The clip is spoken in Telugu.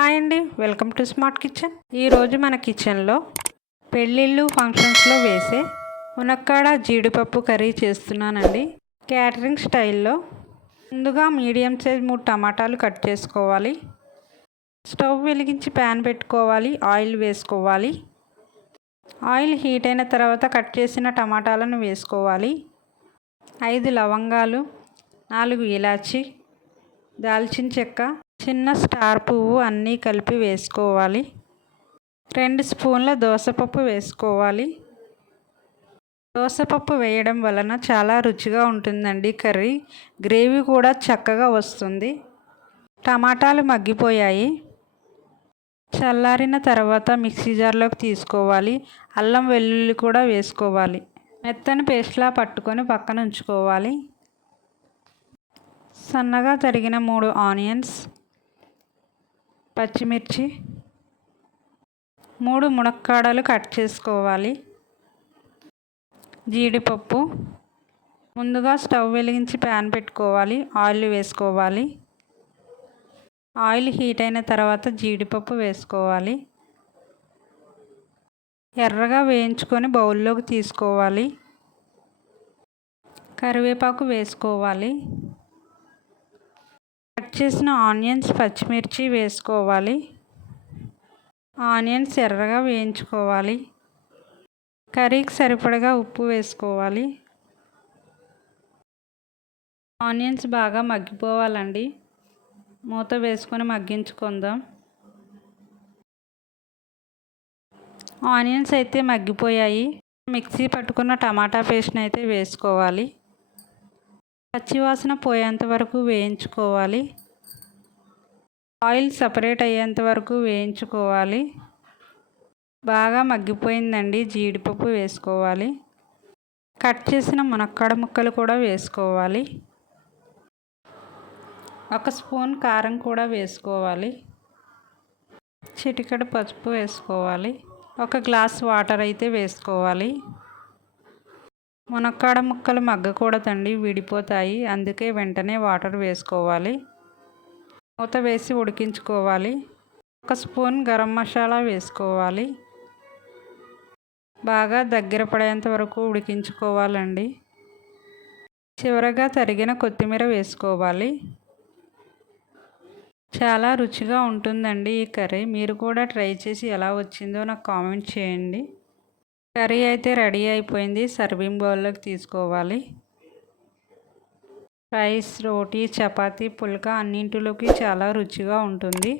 హాయ్ అండి, వెల్కమ్ టు స్మార్ట్ కిచెన్. ఈరోజు మన కిచెన్లో పెళ్ళిళ్ళు ఫంక్షన్స్లో వేసే మునక్కాడ జీడిపప్పు కర్రీ చేస్తున్నానండి. క్యాటరింగ్ స్టైల్లో. ముందుగా మీడియం సైజ్ 3 టమాటాలు కట్ చేసుకోవాలి. స్టవ్ వెలిగించి ప్యాన్ పెట్టుకోవాలి. ఆయిల్ వేసుకోవాలి. ఆయిల్ హీట్ అయిన తర్వాత కట్ చేసిన టమాటాలను వేసుకోవాలి. 5 లవంగాలు, 4 ఇలాచి, దాల్చిన చెక్క, చిన్న స్టార్ పువ్వు అన్నీ కలిపి వేసుకోవాలి. 2 స్పూన్ల దోసపప్పు వేసుకోవాలి. దోసపప్పు వేయడం వలన చాలా రుచిగా ఉంటుందండి కర్రీ. గ్రేవీ కూడా చక్కగా వస్తుంది. టమాటాలు మగ్గిపోయాయి. చల్లారిన తర్వాత మిక్సీ జార్లోకి తీసుకోవాలి. అల్లం వెల్లుల్లి కూడా వేసుకోవాలి. మెత్తని పేస్ట్లా పట్టుకొని పక్కన ఉంచుకోవాలి. సన్నగా తరిగిన 3 ఆనియన్స్, పచ్చిమిర్చి, 3 మునక్కాడలు కట్ చేసుకోవాలి. జీడిపప్పు. ముందుగా స్టవ్ వెలిగించి ప్యాన్ పెట్టుకోవాలి. ఆయిల్ వేసుకోవాలి. ఆయిల్ హీట్ అయిన తర్వాత జీడిపప్పు వేసుకోవాలి. ఎర్రగా వేయించుకొని బౌల్లోకి తీసుకోవాలి. కరివేపాకు వేసుకోవాలి. కట్ చేసిన ఆనియన్స్, పచ్చిమిర్చి వేసుకోవాలి. ఆనియన్స్ ఎర్రగా వేయించుకోవాలి. కర్రీకి సరిపడగా ఉప్పు వేసుకోవాలి. ఆనియన్స్ బాగా మగ్గిపోవాలండి. మూత వేసుకొని మగ్గించుకుందాం. ఆనియన్స్ అయితే మగ్గిపోయాయి. మిక్సీ పట్టుకున్న టమాటా పేస్ట్ని అయితే వేసుకోవాలి. పచ్చివాసన పోయేంత వరకు వేయించుకోవాలి. ఆయిల్ సపరేట్ అయ్యేంత వరకు వేయించుకోవాలి. బాగా మగ్గిపోయిందండి. జీడిపప్పు వేసుకోవాలి. కట్ చేసిన మునక్కాడ ముక్కలు కూడా వేసుకోవాలి. 1 స్పూన్ కారం కూడా వేసుకోవాలి. చిటికెడు పసుపు వేసుకోవాలి. 1 గ్లాస్ వాటర్ అయితే వేసుకోవాలి. మునక్కాడ ముక్కలు మగ్గకూడదండి, విడిపోతాయి. అందుకే వెంటనే వాటర్ వేసుకోవాలి. మూత వేసి ఉడికించుకోవాలి. 1 స్పూన్ గరం మసాలా వేసుకోవాలి. బాగా దగ్గర పడేంత వరకు ఉడికించుకోవాలండి. చివరగా తరిగిన కొత్తిమీర వేసుకోవాలి. చాలా రుచిగా ఉంటుందండి ఈ కర్రీ. మీరు కూడా ట్రై చేసి ఎలా వచ్చిందో నాకు కామెంట్ చేయండి. కర్రీ అయితే రెడీ అయిపోయింది. సర్వింగ్ బౌల్లోకి తీసుకోవాలి. రైస్, రోటీ, చపాతీ, పుల్కా అన్నింటిలోకి చాలా రుచిగా ఉంటుంది.